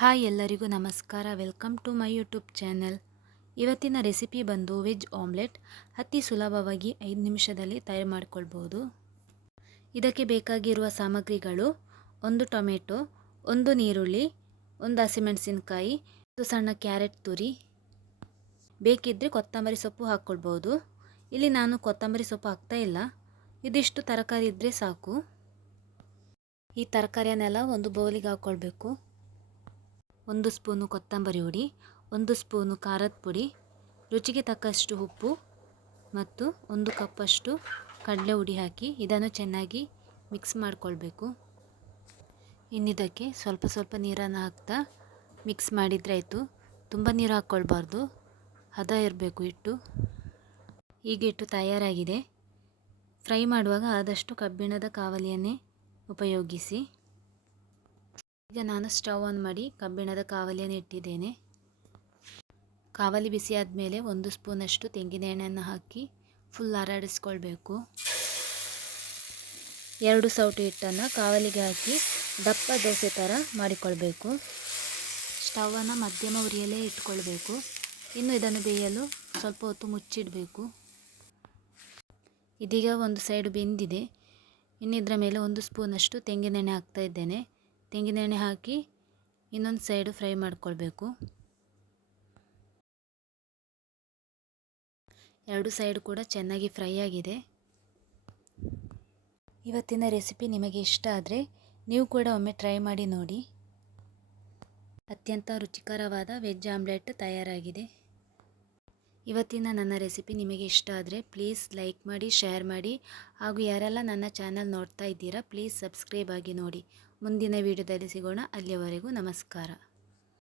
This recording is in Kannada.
ಹಾಯ್ ಎಲ್ಲರಿಗೂ ನಮಸ್ಕಾರ. Welcome to my YouTube channel. ಇವತ್ತಿನ ರೆಸಿಪಿ ಬಂದು ವೆಜ್ ಆಮ್ಲೆಟ್. ಅತಿ ಸುಲಭವಾಗಿ 5 ನಿಮಿಷದಲ್ಲಿ ತಯಾರು ಮಾಡಿಕೊಳ್ಬೋದು. ಇದಕ್ಕೆ ಬೇಕಾಗಿರುವ ಸಾಮಗ್ರಿಗಳು: 1 ಟೊಮೆಟೊ, 1 ನೀರುಳ್ಳಿ, 1 ಹಸಿಮೆಣಸಿನಕಾಯಿ, 1 ಸಣ್ಣ ಕ್ಯಾರೆಟ್ ತುರಿ. ಬೇಕಿದ್ದರೆ ಕೊತ್ತಂಬರಿ ಸೊಪ್ಪು ಹಾಕ್ಕೊಳ್ಬೋದು. ಇಲ್ಲಿ ನಾನು ಕೊತ್ತಂಬರಿ ಸೊಪ್ಪು ಹಾಕ್ತಾ ಇಲ್ಲ. ಇದಿಷ್ಟು ತರಕಾರಿ ಇದ್ದರೆ ಸಾಕು. ಈ ತರಕಾರಿಯನ್ನೆಲ್ಲ ಒಂದು ಬೌಲಿಗೆ ಹಾಕ್ಕೊಳ್ಬೇಕು. 1 ಸ್ಪೂನು ಕೊತ್ತಂಬರಿ ಹುಡಿ, 1 ಸ್ಪೂನು ಖಾರದ ಪುಡಿ, ರುಚಿಗೆ ತಕ್ಕಷ್ಟು ಉಪ್ಪು ಮತ್ತು 1 ಕಪ್ಪಷ್ಟು ಕಡಲೆ ಹುಡಿ ಹಾಕಿ ಇದನ್ನು ಚೆನ್ನಾಗಿ ಮಿಕ್ಸ್ ಮಾಡಿಕೊಳ್ಬೇಕು. ಇನ್ನಿದಕ್ಕೆ ಸ್ವಲ್ಪ ನೀರನ್ನು ಹಾಕ್ತಾ ಮಿಕ್ಸ್ ಮಾಡಿದರೆ ಆಯಿತು. ತುಂಬ ನೀರು ಹಾಕ್ಕೊಳ್ಬಾರ್ದು, ಹದ ಇರಬೇಕು ಹಿಟ್ಟು. ಈಗ ಹಿಟ್ಟು ತಯಾರಾಗಿದೆ. ಫ್ರೈ ಮಾಡುವಾಗ ಆದಷ್ಟು ಕಬ್ಬಿಣದ ಕಾವಲಿಯನ್ನೇ ಉಪಯೋಗಿಸಿ. ಈಗ ನಾನು ಸ್ಟವ್ ಆನ್ ಮಾಡಿ ಕಬ್ಬಿಣದ ಕಾವಲಿಯನ್ನು ಇಟ್ಟಿದ್ದೇನೆ. ಕಾವಲಿ ಬಿಸಿ ಆದಮೇಲೆ 1 ಸ್ಪೂನಷ್ಟು ತೆಂಗಿನ ಎಣ್ಣೆಯನ್ನು ಹಾಕಿ ಫುಲ್ ಹರಡಿಸ್ಕೊಳ್ಬೇಕು. 2 ಸೌಟು ಹಿಟ್ಟನ್ನು ಕಾವಲಿಗೆ ಹಾಕಿ ದಪ್ಪ ದೋಸೆ ಥರ ಮಾಡಿಕೊಳ್ಬೇಕು. ಸ್ಟವನ್ನು ಮಧ್ಯಮ ಉರಿಯಲ್ಲೇ ಇಟ್ಕೊಳ್ಬೇಕು. ಇನ್ನು ಇದನ್ನು ಬೇಯಲು ಸ್ವಲ್ಪ ಹೊತ್ತು ಮುಚ್ಚಿಡಬೇಕು. ಇದೀಗ ಒಂದು ಸೈಡು ಬೆಂದಿದೆ. ಇನ್ನು ಇದರ ಮೇಲೆ 1 ಸ್ಪೂನಷ್ಟು ತೆಂಗಿನೆಣ್ಣೆ ಹಾಕ್ತಾ ಇದ್ದೇನೆ. ತೆಂಗಿನೆಣ್ಣೆ ಹಾಕಿ ಇನ್ನೊಂದು ಸೈಡು ಫ್ರೈ ಮಾಡಿಕೊಳ್ಬೇಕು. 2 ಸೈಡು ಕೂಡ ಚೆನ್ನಾಗಿ ಫ್ರೈ ಆಗಿದೆ. ಇವತ್ತಿನ ರೆಸಿಪಿ ನಿಮಗೆ ಇಷ್ಟ ಆದರೆ ನೀವು ಕೂಡ ಒಮ್ಮೆ ಟ್ರೈ ಮಾಡಿ ನೋಡಿ. ಅತ್ಯಂತ ರುಚಿಕರವಾದ ವೆಜ್ ಆಮ್ಲೆಟ್ ತಯಾರಾಗಿದೆ. ಇವತ್ತಿನ ನನ್ನ ರೆಸಿಪಿ ನಿಮಗೆ ಇಷ್ಟ ಆದರೆ ಪ್ಲೀಸ್ ಲೈಕ್ ಮಾಡಿ, ಶೇರ್ ಮಾಡಿ. ಹಾಗೂ ಯಾರೆಲ್ಲ ನನ್ನ ಚಾನಲ್ ನೋಡ್ತಾ ಇದ್ದೀರಾ ಪ್ಲೀಸ್ ಸಬ್ಸ್ಕ್ರೈಬ್ ಆಗಿ ನೋಡಿ. ಮುಂದಿನ ವಿಡಿಯೋದಲ್ಲಿ ಸಿಗೋಣ. ಅಲ್ಲಿಯವರೆಗೂ ನಮಸ್ಕಾರ.